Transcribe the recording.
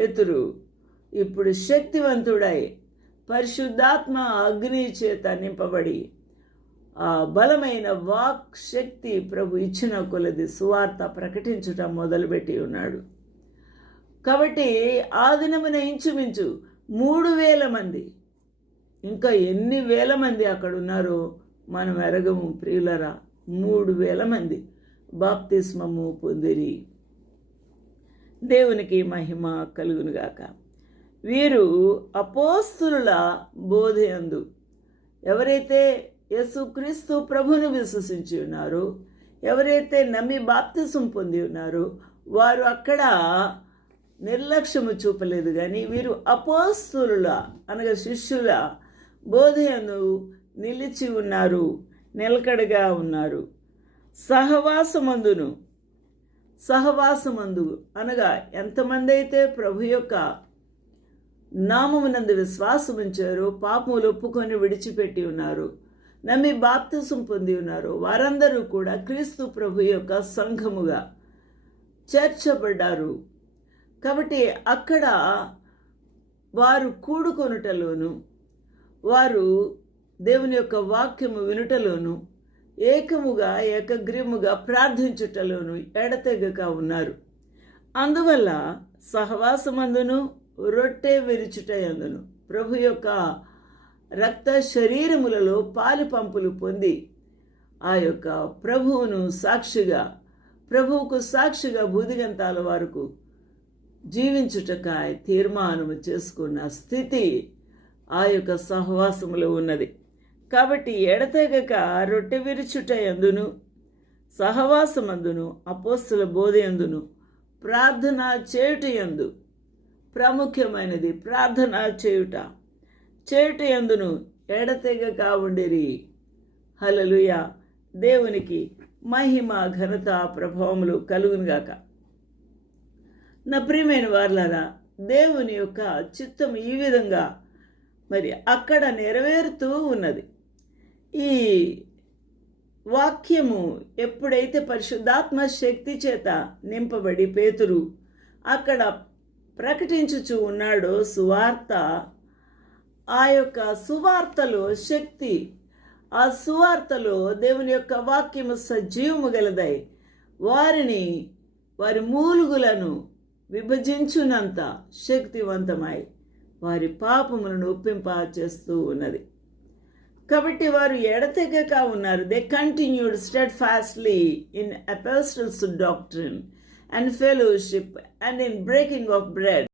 పేతురు ఇప్పుడు శక్తివంతుడై పరిశుద్ధాత్మ అగ్ని చేత నింపబడి ఆ బలమైన వాక్ శక్తి ప్రభు ఇచ్చిన కొలది సువార్త ప్రకటించుట మొదలుపెట్టి ఉన్నాడు. కాబట్టి ఆ దినమున ఇంచుమించు మూడు వేల మంది ఇంకా ఎన్ని వేల మంది అక్కడ ఉన్నారో మనం ఎరగము ప్రియులరా మూడు వేల మంది బాప్తిస్మము పొందిరి. దేవునికి మహిమ కలుగునుగాక. వీరు అపోస్తుల బోధయందు ఎవరైతే యేసుక్రీస్తు ప్రభును విశ్వసించి ఉన్నారో ఎవరైతే నమ్మి బాప్తిసం పొంది ఉన్నారో వారు అక్కడ నిర్లక్ష్యము చూపలేదు కానీ వీరు అపోస్తుల అనగా శిష్యుల బోధయందు నిలిచి ఉన్నారు నిలకడగా ఉన్నారు. సహవాసమందును సహవాసమందు అనగా ఎంతమంది అయితే ప్రభు యొక్క నామమునందు విశ్వాసం ఉంచారో పాపములు ఒప్పుకొని విడిచిపెట్టి ఉన్నారు నమ్మి బాప్తిసం పొంది ఉన్నారు వారందరూ కూడా క్రీస్తు ప్రభు యొక్క సంఘముగా చేర్చబడ్డారు. కాబట్టి అక్కడ వారు కూడుకొనుటలోను వారు దేవుని యొక్క వాక్యము వినుటలోను ఏకముగా ఏకగ్రీముగా ప్రార్థించుటలోను ఎడతెగక ఉన్నారు. అందువల్ల సహవాసమందును రొట్టె విరుచుటయందును ప్రభు యొక్క రక్త శరీరములలో పాలు పంపులు పొంది ఆ యొక్క ప్రభువును సాక్షిగా ప్రభువుకు సాక్షిగా బూదిగంతాల వరకు జీవించుటకాయ తీర్మానము చేసుకున్న స్థితి ఆ యొక్క సహవాసములో ఉన్నది. కాబట్టి ఎడతెగక రొట్టె విరుచుట ఎందును? సహవాసమందును అపోస్తుల బోధ ఎందును? ప్రార్థన చేయుట ఎందు. ప్రాముఖ్యమైనది ప్రార్థన చేయుట. చేయుట ఎందును? ఎడతెగక ఉండిరి. హలలుయ దేవునికి మహిమ ఘనత ప్రభావములు కలుగునుగాక నా ప్రియమైన వార్లారా దేవుని యొక్క చిత్తం ఈ విధంగా. మరి అక్కడ నెరవేరుతూ ఉన్నది. ఈ వాక్యము ఎప్పుడైతే పరిశుద్ధాత్మ శక్తి చేత నింపబడి పేతురు అక్కడ ప్రకటించుచు ఉన్నాడో సువార్త ఆ యొక్క సువార్తలో శక్తి ఆ సువార్తలో దేవుని యొక్క వాక్యము సజీవము గలదై వారిని వారి మూలుగులను విభజించునంత శక్తివంతమై వారి పాపములను ఒప్పింప చేస్తూ ఉన్నది. కాబట్టి వారు ఎడతెగక ఉన్నారు they continued steadfastly in apostles' doctrine and fellowship and in breaking of bread